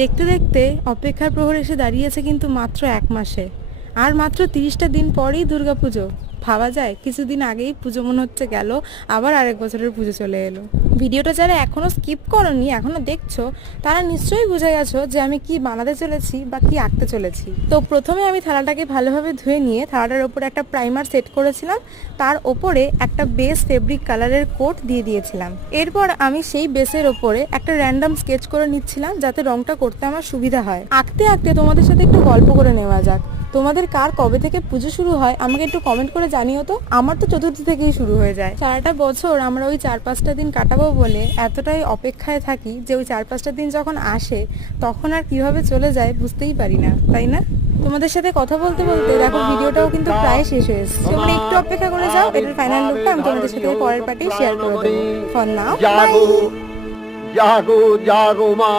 দেখতে দেখতে অপেক্ষার প্রহর এসে দাঁড়িয়েছে কিন্তু মাত্র 1 মাসে। আর মাত্র 30টা দিন পরেই দুর্গাপুজো। ভাবা যায় কিছুদিন আগেই পুজো মনে হচ্ছে গেল, আবার আরেক বছরের পুজো চলে এলো। ভিডিওটা যারা এখনো স্কিপ করনি, এখনো দেখছো, তারা নিশ্চয়ই বুঝে গেছো যে আমি কি বানাতে চলেছি বা কি আঁকতে চলেছি। তো প্রথমে আমি থালাটাকে ভালোভাবে ধুয়ে নিয়ে থালাটার ওপরে একটা প্রাইমার সেট করেছিলাম, তার ওপরে একটা বেস ফেব্রিক কালারের কোট দিয়ে দিয়েছিলাম। এরপর আমি সেই বেসের ওপরে একটা র্যান্ডম স্কেচ করে নিচ্ছিলাম যাতে রংটা করতে আমার সুবিধা হয়। আঁকতে আঁকতে তোমাদের সাথে একটু গল্প করে নেওয়া যাক। তোমাদের কার কবে থেকে পুজো শুরু হয় আমাকে একটু কমেন্ট করে জানিও তো। আমার তো চতুর্থী থেকেই শুরু হয়ে যায়। সারাটা বছর আমরা ওই 4-5টা দিন কাটাবো বলে এতটাই অপেক্ষায় থাকি যে ওই 4-5টা দিন যখন আসে তখন আর কিভাবে চলে যায় বুঝতেই পারি না, তাই না? তোমাদের সাথে কথা বলতে বলতে দেখো ভিডিওটাও কিন্তু প্রায় শেষ হয়ে এসেছে। তোমরা একটু অপেক্ষা করে যাও, এটার ফাইনাল লুকটা আমি তোমাদের সাথে পরের পার্টি শেয়ার করে দেবো। ফর নাও, জাগো জাগো জাগো মা।